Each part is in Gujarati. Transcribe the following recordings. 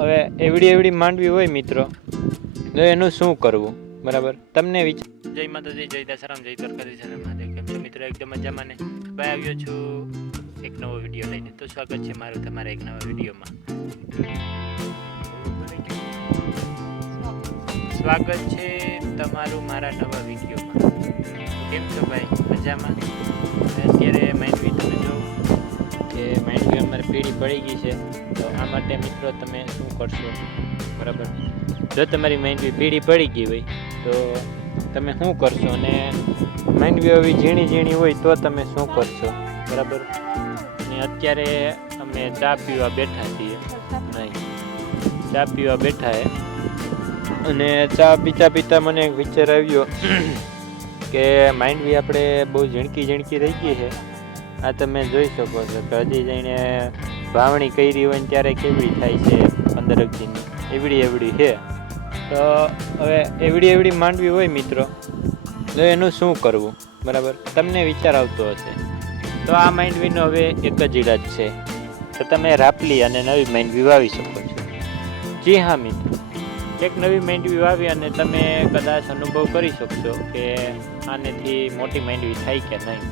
હવે એવડી માંડવી હોય મિત્રો તો એનું શું કરવું, બરાબર? તમને જય માતાજી, જય દાસારામ, જય દ્વારકાધીશ, જય મહાદેવ. કેમ છો મિત્રો? એકદમ મજામાં ને? ભાઈ આવ્યો છું એક નવો વિડીયો લઈને. તો સ્વાગત છે મારું તમારા એક નવા વિડીયોમાં. સ્વાગત છે તમારું મારા નવા વિડીયોમાં. કેમ છો ભાઈ? મજામાં? અત્યારે માંડવી તમે જો કે માંડવી અમારે પીળી પડી ગઈ છે, તો આ માટે મિત્રો તમે શું કરશો, બરાબર? જો તમારી માંડવી પીળી પડી ગઈ હોય તો તમે શું કરશો, અને માંડવી આવી ઝીણી હોય તો તમે શું કરશો, બરાબર? અને અત્યારે અમે ચા પીવા બેઠા છીએ, ચા પીવા બેઠા હે, અને ચા પીતા મને એક વિચાર આવ્યો કે માંડવી આપણે બહુ ઝીણકી રહી ગઈ છે. આ તમે જોઈ શકો છો કે હજી જઈને વાવણી કરી હોય ને ત્યારે કેવડી થાય છે, 15 દિનની એવડી છે. તો હવે એવડી માંડવી હોય મિત્રો તો એનું શું કરવું, બરાબર? તમને વિચાર આવતો હશે. તો આ માંડવીનો હવે એક જ ઈલાજ છે, તો તમે રાપલી અને નવી માંડવી વાવી શકો છો. જી હા મિત્રો, એક નવી માંડવી વાવી અને તમે કદાચ અનુભવ કરી શકશો કે આનેથી મોટી માંડવી થાય કે નહીં.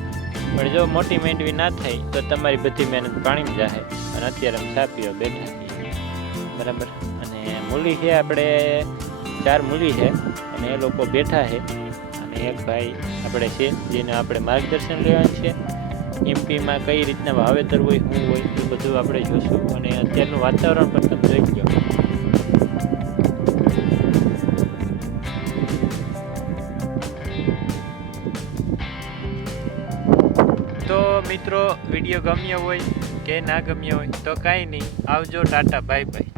પણ જો મોટી માંડવી ના થઈ તો તમારી બધી મહેનત પાણીમાં જાય. અને અત્યારે અમે ચા પીવા બેઠા છીએ, બરાબર? અને મૂલી છે, આપણે 4 મૂલી છે, અને એ લોકો બેઠા છે. અને એક ભાઈ આપણે છે જેને આપણે માર્ગદર્શન લેવાનું છે. એમપીમાં કઈ રીતના વાવેતર હોય, શું હોય, એ બધું આપણે જોઈશું. અને અત્યારનું વાતાવરણ પણ તમે જોઈ લો. તો મિત્રો વિડીયો ગમ્યો હોય કે ના ગમ્યો હોય તો કાંઈ નહીં, આવજો, ટાટા, બાય બાય.